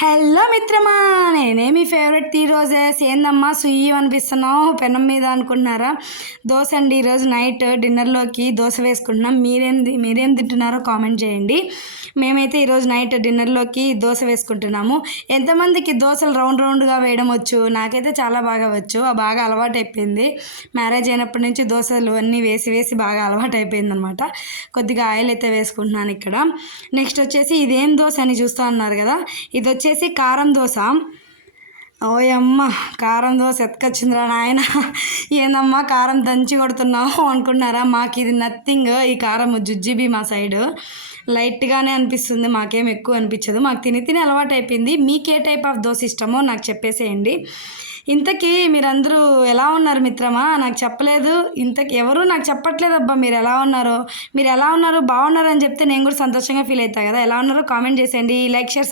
Hello మిత్రమా, నేనే మీ favourite tea roses. ఏందమ్మా సుయ్యి అనిపిస్తున్నావు పెనం మీద అనుకుంటున్నారా? దోశ అండి. ఈరోజు నైట్ డిన్నర్లోకి దోశ వేసుకుంటున్నాం. మీరేం తింటున్నారో కామెంట్ చేయండి. మేమైతే ఈరోజు నైట్ డిన్నర్లోకి దోశ వేసుకుంటున్నాము. ఎంతమందికి దోశలు రౌండ్గా వేయడం వచ్చు? నాకైతే చాలా బాగా వచ్చు. బాగా అలవాటు అయిపోయింది. మ్యారేజ్ అయినప్పటి నుంచి దోశలు అన్నీ వేసి బాగా అలవాటు అయిపోయింది అనమాట. కొద్దిగా ఆయిల్ అయితే వేసుకుంటున్నాను ఇక్కడ. నెక్స్ట్ వచ్చేసి ఇదేం దోశ అని చూస్తూ ఉన్నారు కదా, ఇది వచ్చేసి కారం దోశ. ఓయమ్మ, కారం దోశ ఎత్తుకొచ్చిందిరా నాయన. ఏందమ్మా కారం దంచి కొడుతున్నావు అనుకున్నారా? మాకు ఇది నథింగ్. ఈ కారం జుజ్జిబి మా సైడు లైట్గానే అనిపిస్తుంది, మాకేం ఎక్కువ అనిపించదు. మాకు తిని అలవాటు అయిపోయింది. మీకు ఏ టైప్ ఆఫ్ దోశ ఇష్టమో నాకు చెప్పేసేయండి. ఇంతకీ మీరందరూ ఎలా ఉన్నారు మిత్రమా? నాకు చెప్పలేదు. ఇంతకీ ఎవరు నాకు చెప్పట్లేదు. అబ్బా మీరు ఎలా ఉన్నారు బాగున్నారని చెప్తే నేను కూడా సంతోషంగా ఫీల్ అవుతా కదా. ఎలా ఉన్నారో కామెంట్ చేసేయండి. Like share